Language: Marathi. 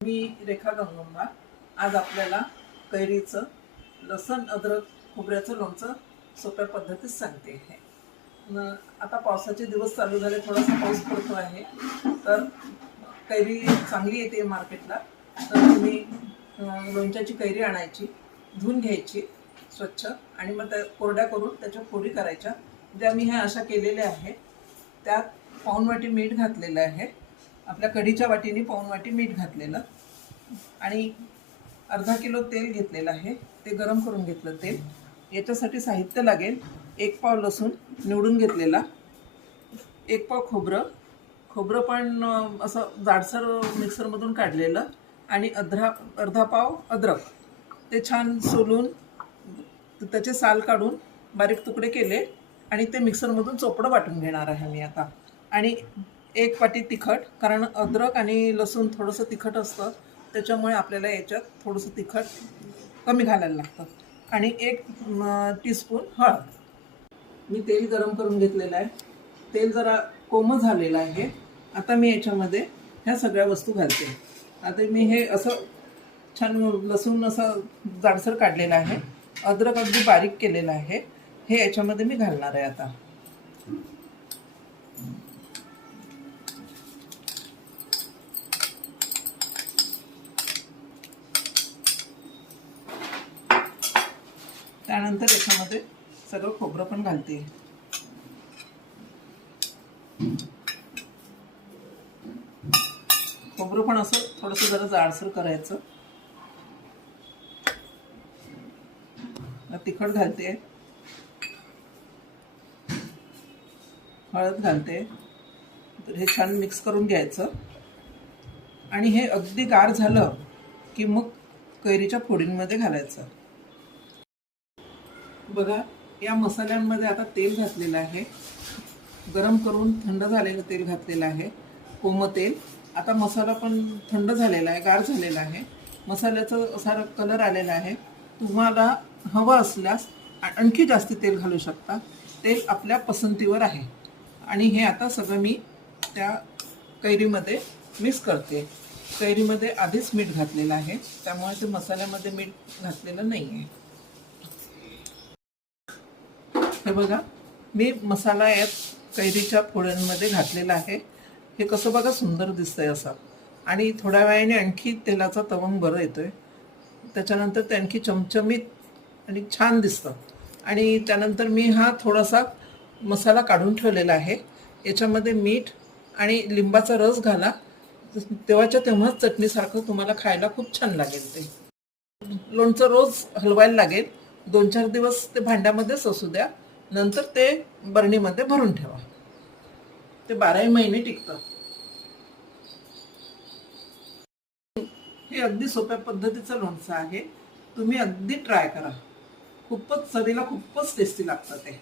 मी रेखा गंगम्मा आज आपल्याला कैरीचं लसण अद्रक खोबऱ्याचं लोणचं सोप्या पद्धतीत सांगते आहे। आता पावसाचे दिवस चालू झाले, थोडासा पाऊस पडतो आहे, तर कैरी चांगली येते मार्केटला। तर तुम्ही लोणच्याची कैरी आणायची, धुवून घ्यायची स्वच्छ आणि मग त्या कोरड्या करून त्याच्या फोडी करायच्या। ज्या मी ह्या अशा केलेल्या आहे, त्यात पाऊण वाटी मीठ घातलेलं आहे, आपल्या कढीच्या वाटीने पाऊण वाटी मीठ घातलेलं आणि अर्धा किलो तेल घेतलेलं आहे, ते गरम करून घेतलं तेल। याच्यासाठी साहित्य लागेल 1 पाव लसूण निवडून घेतलेला, 1 पाव खोबरं पण असं जाडसर मिक्सरमधून काढलेलं आणि अर्धा पाव अद्रक, ते छान सोलून त्याचे साल काढून बारीक तुकडे केले आणि ते मिक्सरमधून चोपडं वाटून घेणार आहे मी आता। आणि 1 वाटी तिखट, कारण अद्रक आणि लसूण थोडंसं तिखट असतं, त्याच्यामुळे आपल्याला याच्यात थोडंसं तिखट कमी घालायला लागतं। आणि 1 टीस्पून हळद। मी तेल गरम करून घेतलेलं आहे, तेल जरा कोमट झालेलं आहे। आता मी याच्यामध्ये ह्या सगळ्या वस्तू घालते। आता मी हे असं छान लसूण असं जाडसर काढलेलं आहे, अद्रक अगदी बारीक केलेलं आहे, हे याच्यामध्ये मी घालणार आहे आता। त्यानंतर याच्यामध्ये सगळं खोबरं पण घालते। खोबरं पण असं थोडंसं जरा जाडसर करायचं। तिखट घालते, हळद घालते, तर हे छान मिक्स करून घ्यायचं। आणि हे अगदी गार झालं की मग कैरीच्या फोडींमध्ये घालायचं। बघा, या मसाल्यांमध्ये आता तेल घातलेलं आहे, गरम करून थंड झालेलं तेल घातलेलं आहे, कोमट तेल। आता मसाला पण थंड झालेला आहे, गार झालेला आहे, मसाल्याचं सारा कलर आलेला आहे। तुम्हाला हवं असल्यास आणखी जास्त तेल घालू शकता, तेल आपल्या पसंतीवर आहे। आणि हे आता सगळं मी त्या कैरीमध्ये मिक्स करते। कैरीमध्ये आधीच मीठ घातलेलं आहे, त्यामुळे ते मसाल्यामध्ये मीठ घातलेलं नाही आहे। हे बघा, मी मसाला यात कैरीच्या फोड्यांमध्ये घातलेला आहे। हे कसं बघा सुंदर दिसतंय असं, आणि थोड्या वेळाने आणखी तेलाचा तवंग बरं येतोय, त्याच्यानंतर ते आणखी चमचमीत आणि छान दिसतं। आणि त्यानंतर मी हा थोडासा मसाला काढून ठेवलेला आहे, याच्यामध्ये मीठ आणि लिंबाचा रस घाला, तेव्हाच्या तेव्हाच चटणीसारखं तुम्हाला खायला खूप छान लागेल। ते लोणचं रोज हलवायला लागेल, 2-4 दिवस ते भांड्यामध्येच असू द्या, नंतर ते बरणीमध्ये भरून ठेवा, ते 12ही महिने टिकतं। हे अगदी सोप्या पद्धतीचं लोणचं आहे, तुम्ही अगदी ट्राय करा, खूपच चवीला खूपच टेस्टी लागतं ते।